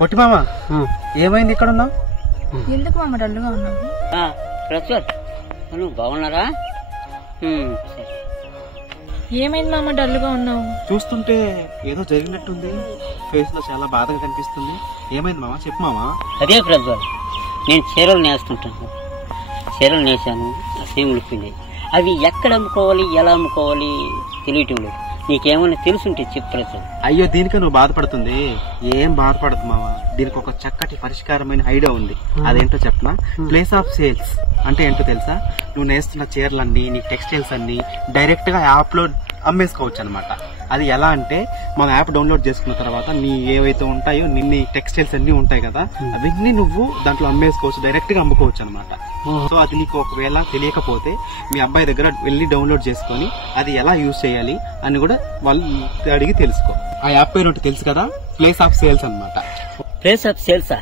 పొట్టి మామ ఏమైంది ఇక్కడ ఉన్నావు? ఎందుకు మామ డల్లుగా ఉన్నావు? నువ్వు బాగున్నారా? ఏమైంది మామ డల్లుగా ఉన్నావు? చూస్తుంటే ఏదో జరిగినట్టుంది, ఫేస్ లో చాలా బాధగా కనిపిస్తుంది. ఏమైంది మామ, చెప్పు మామ. అదే ప్రజ్వల్, నేను చీరలు నేస్తుంటాను. చీరలు నేసాను, అసేం ఉలిపోయినాయి. అవి ఎక్కడ అమ్ముకోవాలి, ఎలా అమ్ముకోవాలి తెలియటం లేదు. నీకేమైనా తెలుసుంటే చెప్పు ప్రజ్వల్. అయ్యో, దీనికి నువ్వు బాధపడుతుంది. ఏం బాధపడదు మామ, దీనికి ఒక చక్కటి పరిష్కారమైన ఐడియా ఉంది. అదేంటో చెప్పనా? ప్లేస్ ఆఫ్ సేల్స్ అంటే ఏంటో తెలుసా? నువ్వు నేస్తున్న చీరలన్నీ, నీ టెక్స్టైల్స్ అన్ని డైరెక్ట్ గా యాప్ లో అమ్మేసుకోవచ్చు అనమాట. అది ఎలా అంటే, మన యాప్ డౌన్లోడ్ చేసుకున్న తర్వాత నీ ఏవైతే ఉంటాయో, నీ టెక్స్టైల్స్ అన్ని ఉంటాయి కదా, అవన్నీ నువ్వు దాంట్లో అమ్మేసుకోవచ్చు, డైరెక్ట్ గా అమ్ముకోవచ్చు అనమాట. సో అది నీకు ఒకవేళ తెలియకపోతే మీ అబ్బాయి దగ్గర వెళ్ళి డౌన్లోడ్ చేసుకొని అది ఎలా యూజ్ చేయాలి అని కూడా వాళ్ళు అడిగి తెలుసుకో. ఆ యాప్ పేరు ఒకటి తెలుసు కదా, ప్లేస్ ఆఫ్ సేల్స్ అనమాట. ప్లేస్ ఆఫ్ సేల్సా?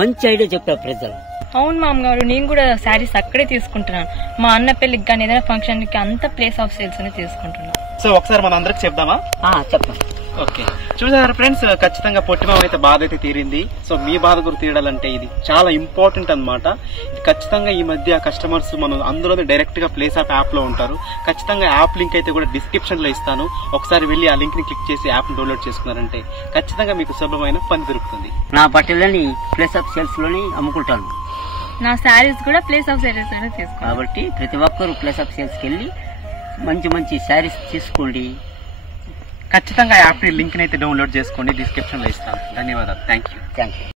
మంచి ఐడియా చెప్పావు ప్రజలు. అవును మామగారు, నేను కూడా శారీస్ అక్కడే తీసుకుంటున్నాను. మా అన్న పెళ్లికి కానీ ఏదైనా ఫంక్షన్ కి అంతా ప్లేస్ ఆఫ్ సేల్స్ అని తీసుకుంటున్నాను. సో ఒకసారి మన అందరికి చెప్దామా? చెప్పండి. ఓకే, చూసారా ఫ్రెండ్స్, ఖచ్చితంగా పొట్టిమామ అయితే బాధ అయితే తీరింది. సో మీ బాధ కూడా తీరాలంటే ఇది చాలా ఇంపార్టెంట్ అనమాట. ఇది ఖచ్చితంగా ఈ మధ్య కస్టమర్స్ మనం అందులో డైరెక్ట్ గా ప్లేస్ ఆఫ్ యాప్ లో ఉంటారు. ఖచ్చితంగా యాప్ లింక్ అయితే కూడా డిస్క్రిప్షన్ లో ఇస్తాను. ఒకసారి వెళ్ళి ఆ లింక్ ని క్లిక్ చేసి యాప్ డౌన్లోడ్ చేసుకున్నారంటే ఖచ్చితంగా మీకు సులభమైన పని దొరుకుతుంది. నా బట్టలని ప్లేస్ ఆఫ్ సేల్స్ లోని అమ్ముకుంటాను. నా శారీస్ కూడా ప్లేస్ ఆఫ్ సేల్స్ లోనే తీసుకో. కాబట్టి ప్రతి ఒక్కరు ప్లేస్ ఆఫ్ సేల్స్ కి వెళ్ళి మంచి మంచి శారీస్ తీసుకోండి. ఖచ్చితంగా యాప్ లింక్ అయితే డౌన్లోడ్ చేసుకోండి, డిస్క్రిప్షన్ లో ఇస్తాను. ధన్యవాదాలు. Thank you.